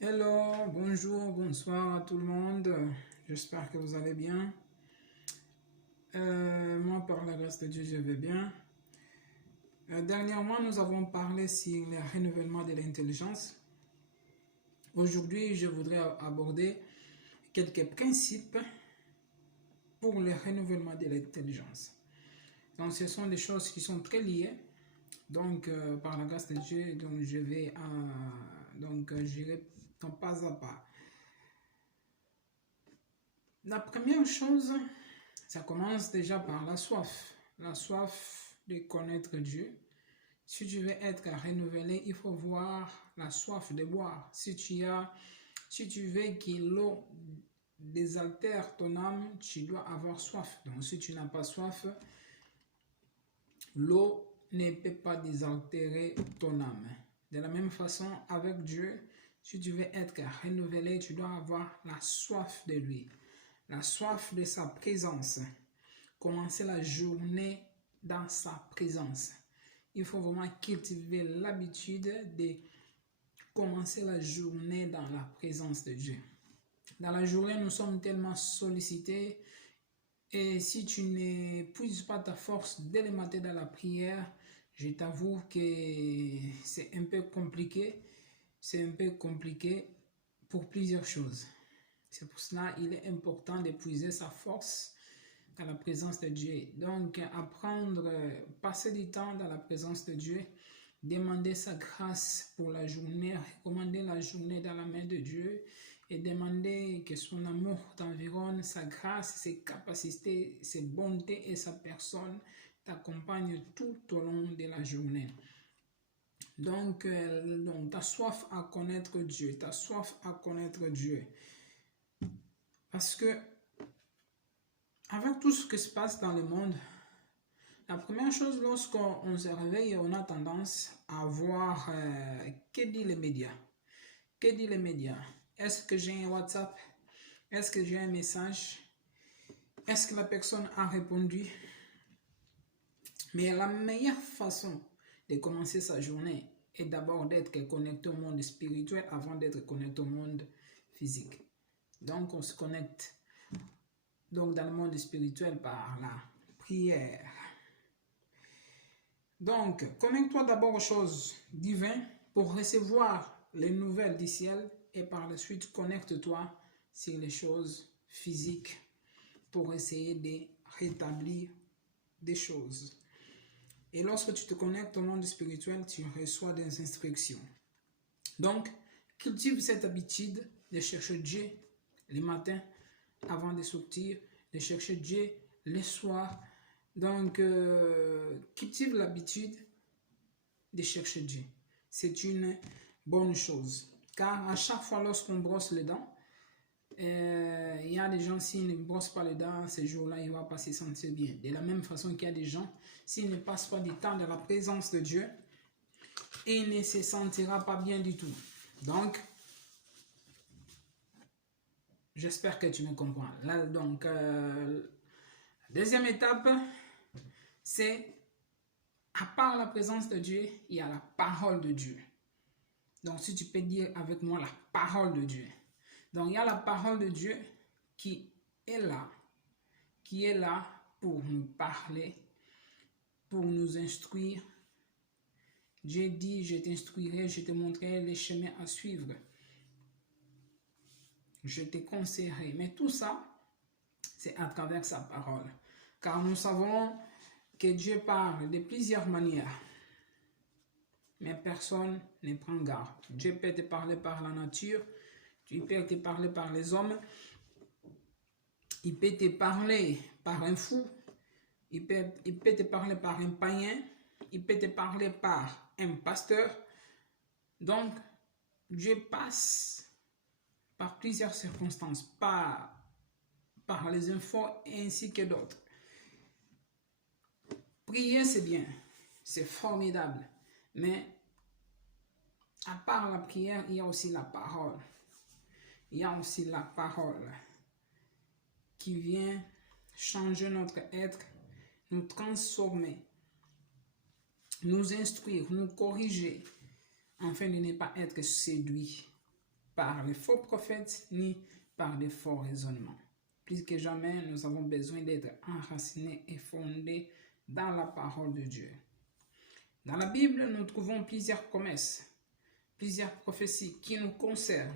Hello, bonjour, bonsoir à tout le monde. J'espère que vous allez bien. Moi, par la grâce de Dieu, je vais bien. Dernièrement, nous avons parlé sur le renouvellement de l'intelligence. Aujourd'hui, je voudrais aborder quelques principes pour le renouvellement de l'intelligence. Donc, ce sont des choses qui sont très liées. Donc, par la grâce de Dieu, donc je vais, j'irai pas à pas. La première chose, ça commence déjà par la soif. La soif de connaître Dieu. Si tu veux être renouvelé, il faut voir la soif de boire. Si tu veux que l'eau désaltère ton âme, tu dois avoir soif. Donc si tu n'as pas soif, l'eau ne peut pas désaltérer ton âme. De la même façon, avec Dieu, si tu veux être renouvelé, tu dois avoir la soif de lui, la soif de sa présence. Commencer la journée dans sa présence. Il faut vraiment cultiver l'habitude de commencer la journée dans la présence de Dieu. Dans la journée, nous sommes tellement sollicités et si tu n'épuises pas ta force dès le matin dans la prière, je t'avoue que c'est un peu compliqué. C'est un peu compliqué pour plusieurs choses. C'est pour cela qu'il est important d'épuiser sa force dans la présence de Dieu. Donc, apprendre, passer du temps dans la présence de Dieu, demander sa grâce pour la journée, recommander la journée dans la main de Dieu et demander que son amour t'environne, sa grâce, ses capacités, ses bontés et sa personne t'accompagnent tout au long de la journée. Donc, ta soif à connaître Dieu, ta soif à connaître Dieu. Parce que avec tout ce qui se passe dans le monde, la première chose, lorsqu'on se réveille, on a tendance à voir que dit les médias. Que dit les médias? Est-ce que j'ai un WhatsApp? Est-ce que j'ai un message? Est-ce que la personne a répondu? Mais la meilleure façon de commencer sa journée est d'abord d'être connecté au monde spirituel avant d'être connecté au monde physique. Donc on se connecte dans le monde spirituel par la prière. Donc, connecte-toi d'abord aux choses divines pour recevoir les nouvelles du ciel et par la suite connecte-toi sur les choses physiques pour essayer de rétablir des choses. Et lorsque tu te connectes au monde spirituel, tu reçois des instructions. Donc, cultive cette habitude de chercher Dieu le matin avant de sortir, de chercher Dieu le soir. Donc, cultive l'habitude de chercher Dieu. C'est une bonne chose. Car à chaque fois lorsqu'on brosse les dents, il y a des gens, s'ils ne brossent pas les dents, ces jours-là, ils ne vont pas se sentir bien. De la même façon qu'il y a des gens, s'ils ne passent pas du temps dans la présence de Dieu, ils ne se sentira pas bien du tout. Donc, j'espère que tu me comprends. Là, donc, la deuxième étape, c'est à part la présence de Dieu, il y a la parole de Dieu. Donc, si tu peux dire avec moi la parole de Dieu. Donc, il y a la parole de Dieu qui est là pour nous parler, pour nous instruire. Dieu dit, je t'instruirai, je te montrerai les chemins à suivre. Je te conseillerai. Mais tout ça, c'est à travers sa parole. Car nous savons que Dieu parle de plusieurs manières. Mais personne ne prend garde. Dieu peut te parler par la nature, Dieu peut te parler par les hommes, il peut te parler par un fou, il peut te parler par un païen, il peut te parler par un pasteur. Donc, Dieu passe par plusieurs circonstances, par les infos ainsi que d'autres. Prier, c'est bien, c'est formidable, mais à part la prière, il y a aussi la parole. Il y a aussi la parole qui vient changer notre être, nous transformer, nous instruire, nous corriger, afin de ne pas être séduit par les faux prophètes ni par des faux raisonnements. Plus que jamais, nous avons besoin d'être enracinés et fondés dans la parole de Dieu. Dans la Bible, nous trouvons plusieurs promesses, plusieurs prophéties qui nous concernent.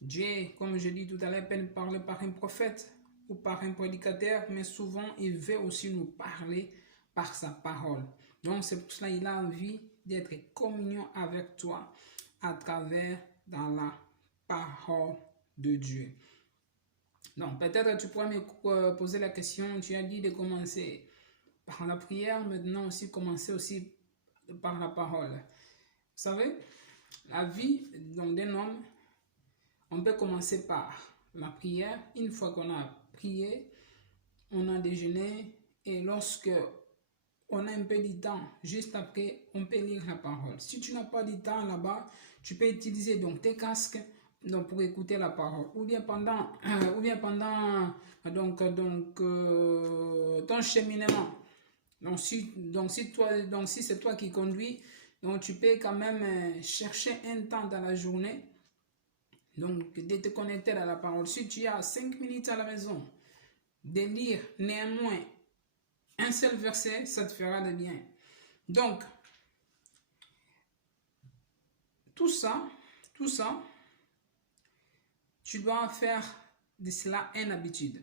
Dieu, comme je dis tout à l'heure, peut parler par un prophète ou par un prédicateur, mais souvent, il veut aussi nous parler par sa parole. Donc, c'est pour cela qu'il a envie d'être en communion avec toi à travers dans la parole de Dieu. Donc, peut-être tu pourrais me poser la question, tu as dit de commencer par la prière, maintenant aussi commencer aussi par la parole. Vous savez, la vie d'un homme, on peut commencer par la prière. Une fois qu'on a prié, on a déjeuné et lorsque on a un peu de temps, juste après, on peut lire la parole. Si tu n'as pas de temps là-bas, tu peux utiliser donc tes casques donc pour écouter la parole. Ou bien pendant ton cheminement. Donc si c'est toi qui conduis, donc tu peux quand même chercher un temps dans la journée donc de te connecter à la parole. Si tu as 5 minutes à la maison, de lire néanmoins un seul verset, ça te fera de bien. Donc, tout ça, tu dois faire de cela une habitude.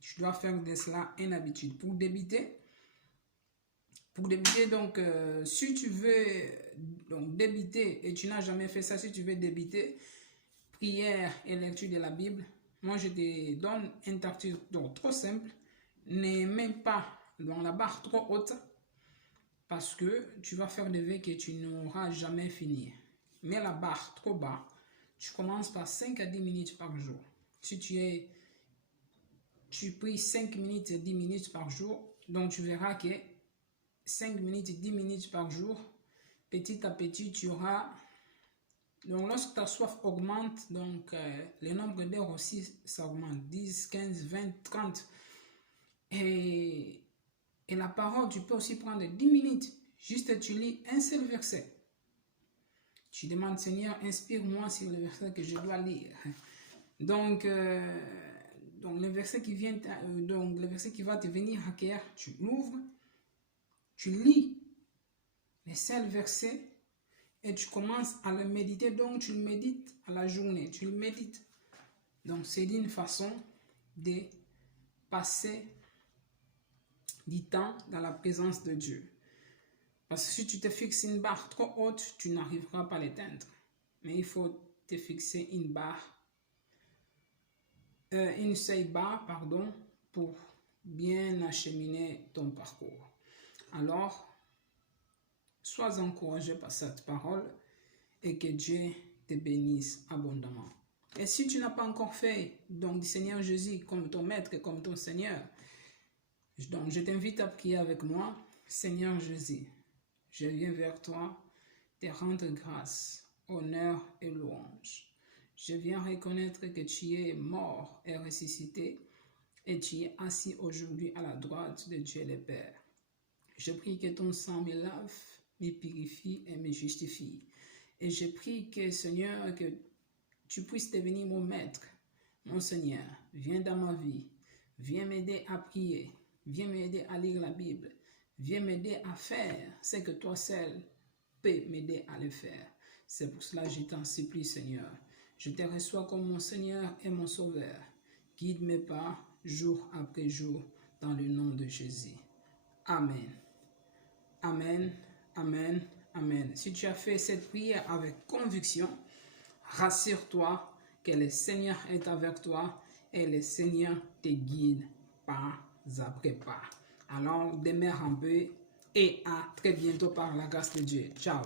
Tu dois faire de cela une habitude. Pour débuter, donc, si tu veux donc, débuter et tu n'as jamais fait ça, si tu veux débuter, prière et lecture de la Bible, moi je te donne un tartine donc trop simple. Ne mets pas dans la barre trop haute parce que tu vas faire des vœux que tu n'auras jamais fini. Mets la barre trop bas. Tu commences par 5 à 10 minutes par jour. Si tu pries 5 minutes et 10 minutes par jour, donc tu verras que 5 minutes et 10 minutes par jour, petit à petit, tu auras... Donc, lorsque ta soif augmente, donc le nombre d'heures aussi, ça augmente. 10, 15, 20, 30. Et la parole, tu peux aussi prendre 10 minutes. Juste, tu lis un seul verset. Tu demandes, Seigneur, inspire-moi sur le verset que je dois lire. Donc le verset qui vient, le verset qui va te venir à cœur, tu l'ouvres, tu lis les seuls versets et tu commences à le méditer. Donc, tu le médites à la journée, tu le médites. Donc, c'est une façon de passer du temps dans la présence de Dieu. Parce que si tu te fixes une barre trop haute, tu n'arriveras pas à l'éteindre. Mais il faut te fixer une seule barre, pour bien acheminer ton parcours. Alors, sois encouragé par cette parole et que Dieu te bénisse abondamment. Et si tu n'as pas encore fait donc du Seigneur Jésus comme ton maître et comme ton Seigneur, donc je t'invite à prier avec moi. Seigneur Jésus, je viens vers toi te rendre grâce, honneur et louange. Je viens reconnaître que tu es mort et ressuscité et tu es assis aujourd'hui à la droite de Dieu le Père. Je prie que ton sang me lave, me purifie et me justifie. Et je prie que, Seigneur, que tu puisses devenir mon maître, mon Seigneur. Viens dans ma vie, viens m'aider à prier, viens m'aider à lire la Bible, viens m'aider à faire ce que toi seul peux m'aider à le faire. C'est pour cela que je t'en supplie, Seigneur. Je te reçois comme mon Seigneur et mon Sauveur. Guide mes pas jour après jour dans le nom de Jésus. Amen. Amen. Amen. Amen. Si tu as fait cette prière avec conviction, rassure-toi que le Seigneur est avec toi et le Seigneur te guide pas après pas. Alors, demeure en paix et à très bientôt par la grâce de Dieu. Ciao.